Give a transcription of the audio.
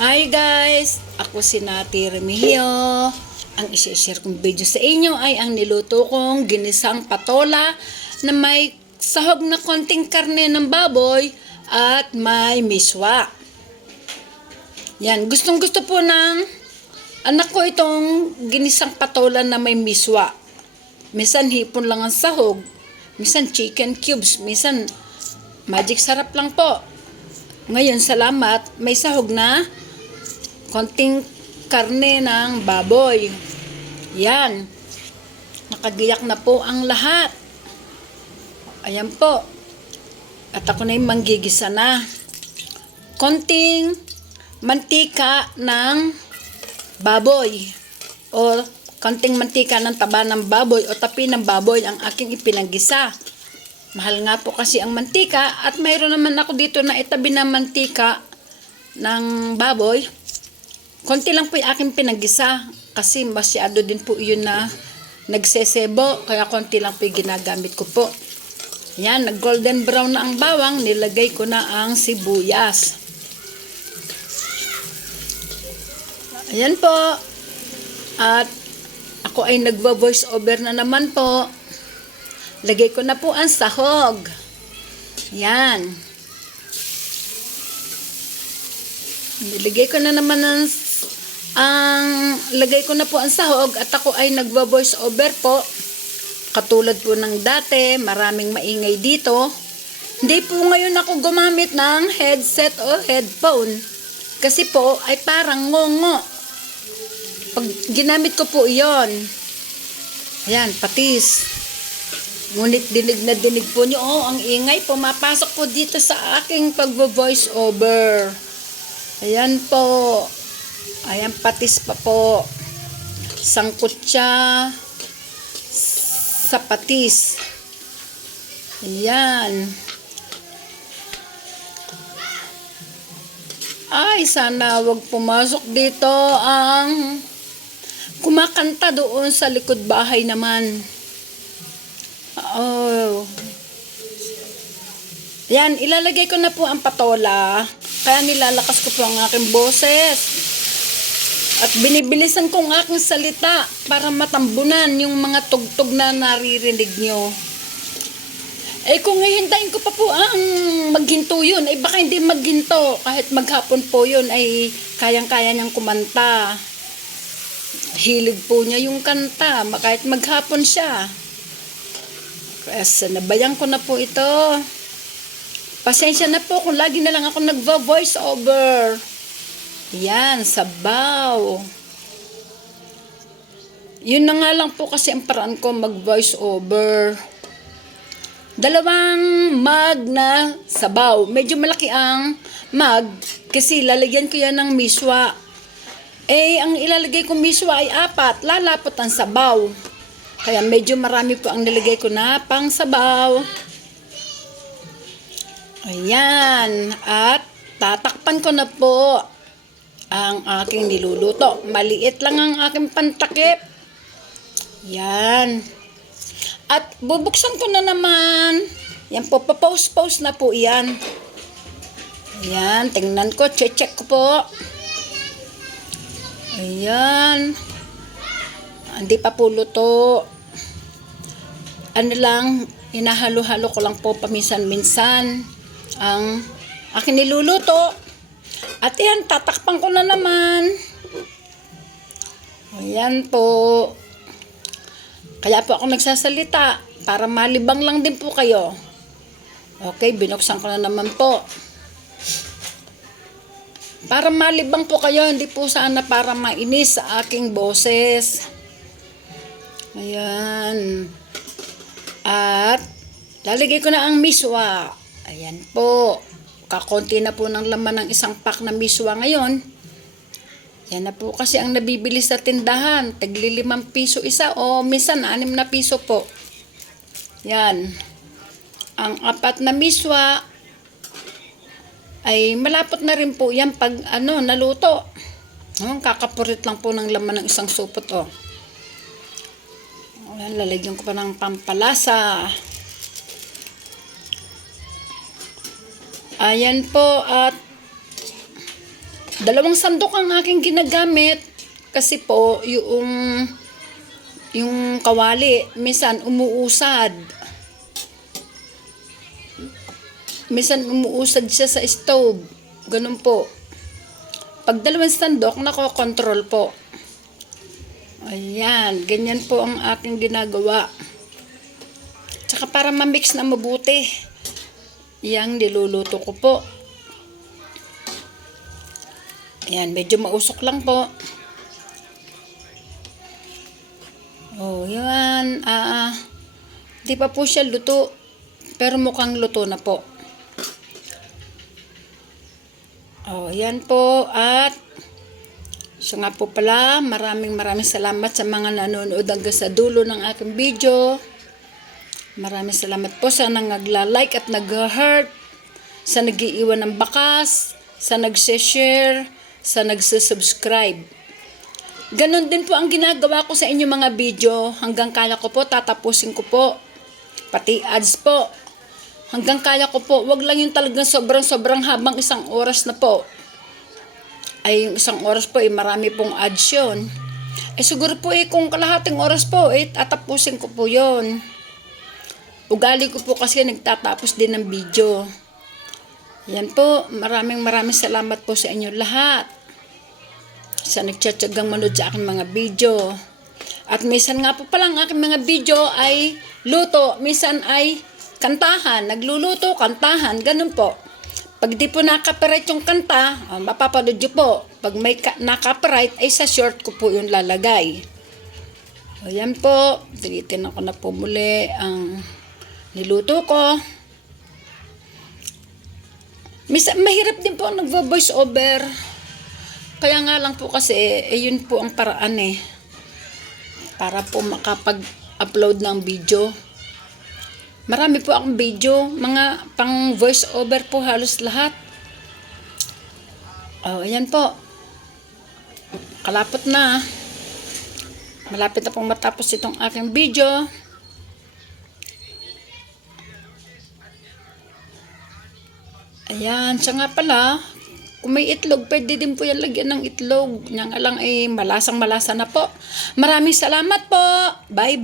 Hi guys! Ako si Nati Remigio. Ang isi-share kong video sa inyo ay ang niluto kong ginisang patola na may sahog na konting karne ng baboy at may miswa. Yan, gustong gusto po ng anak ko itong ginisang patola na may miswa. Minsan hipon lang ang sahog, minsan chicken cubes, minsan magic sarap lang po. Ngayon, salamat, may sahog na konting karne ng baboy. Yan. Nakagiyak na po ang lahat. Ayan po. At ako na yung manggigisa na. Konting mantika ng baboy. O konting mantika ng taba ng baboy o tapi ng baboy ang aking ipinagisa. Mahal nga po kasi ang mantika at mayroon naman ako dito na itabi na mantika ng baboy. Konti lang po yung aking pinagisa kasi masyado din po yun na nagsesebo kaya konti lang po yung ginagamit ko po. Yan, nag golden brown na ang bawang, nilagay ko na ang sibuyas. Ayan po. At ako ay nagvo-voice over na naman po. Lagay ko na po ang sahog. Yan. Nilagay ko na naman lagay ko na po ang sahog at ako ay nagvo-voice over po. Katulad po ng dati, maraming maingay dito. Hindi po ngayon ako gumamit ng headset o headphone. Kasi po ay parang ngongo. Pag ginamit ko po iyon. Ayan, patis. Ngunit dinig na dinig po nyo, ang ingay, pumapasok po dito sa aking pagvo-voice over. Ayan po. Ayan, patis pa po. Sangkot siya sa patis. Ayan. Ay, sana wag pumasok dito ang kumakanta doon sa likod bahay naman. Oh. Yan, ilalagay ko na po ang patola. Kaya nilalakas ko po ang aking boses. At binibilisan ko ang aking salita para matambunan yung mga tugtog na naririnig nyo. Eh kung hihintayin ko pa po ang maghinto yun, ay baka hindi maghinto. Kahit maghapon po yun, ay kayang-kaya niyang kumanta. Hilig po niya yung kanta, kahit maghapon siya. Kaya sanabayan ko na po ito. Pasensya na po kung lagi na lang ako nagvo-voice over. Yan, sabaw. Yun na nga lang po kasi ang paraan ko mag-voice over. 2 mug na sabaw. Medyo malaki ang mug kasi lalagyan ko yan ng miswa. Eh, ang ilalagay kong miswa ay 4. Lalapot ang sabaw. Kaya medyo marami po ang nilagay ko na pang sabaw. Ayan. At tatakpan ko na po ang aking niluluto. Maliit lang ang aking pantakip. Yan. At bubuksan ko na naman. Yan po, papause-pause na po yan. Ayan, tingnan ko, check ko po. Ayan. Hindi pa po luto. Ano lang, hinahalo-halo ko lang po paminsan-minsan ang aking niluluto. At yan, tatakpan ko na naman. Ayan po. Kaya po ako nagsasalita para malibang lang din po kayo. Okay, binuksan ko na naman po. Para malibang po kayo, hindi po sana para mainis sa aking boses. Ayan. At lalagay ko na ang miswa. Ayan po. Kakonti na po ng laman ng isang pack na miswa ngayon. Yan na po kasi ang nabibili sa tindahan. Tagli 5 piso isa o minsan 6 na piso po. Yan. Ang 4 na miswa ay malapot na rin po yan pag naluto. Kakapurit lang po ng laman ng isang supot. Ayan, lalagyan ko pa ng pampalasa. Ayan po at Dalawang sandok ang aking ginagamit kasi po yung kawali minsan umuusad. Minsan umuusad siya sa stove. Ganun po. Pag dalawang sandok, nakokontrol po. Ayan, ganyan po ang aking ginagawa. Tsaka para ma-mix na mabuti, yang niluluto ko po. Ayan, medyo mausok lang po. Oh, yan. Di pa po siya luto, pero mukhang luto na po. Oh, yan po. At siya nga po pala, maraming salamat sa mga nanonood hanggang sa dulo ng aking video. Maraming salamat po sa nagla-like at nag-heart, sa nag-iiwan ng bakas, sa nag-share, sa nag-subscribe. Ganon din po ang ginagawa ko sa inyong mga video. Hanggang kaya ko po, tatapusin ko po. Pati ads po. Hanggang kaya ko po. Wag lang yung talagang sobrang habang 1 oras na po. Ay, yung 1 oras po, marami pong ads yun. Siguro po kung kalahating oras po, tatapusin ko po yun. Ugali ko po kasi nagtatapos din ng video. Yan po, maraming salamat po sa inyo lahat. Sa nagtsatsagang manood sa aking mga video. At minsan nga po palang aking mga video ay luto, minsan ay kantahan, nagluluto, kantahan, ganun po. Pag di po nakapiright yung kanta, mapapanood nyo po. Pag may nakapiright, ay sa short ko po yung lalagay. Ayan po, dilitin ako na po muli ang niluto ko. Minsan, mahirap din po ang nagvo-voice over. Kaya nga lang po kasi, yun po ang paraan para po makapag-upload ng video. Marami po akong video, mga pang voice over po halos lahat. Oh, ayan po. Kalapot na. Malapit na pong matapos itong aking video. Ayan, siya nga pala. Kung may itlog, pwede din po yan lagyan ng itlog. Yan nga lang malasang-malasa na po. Maraming salamat po. Bye-bye.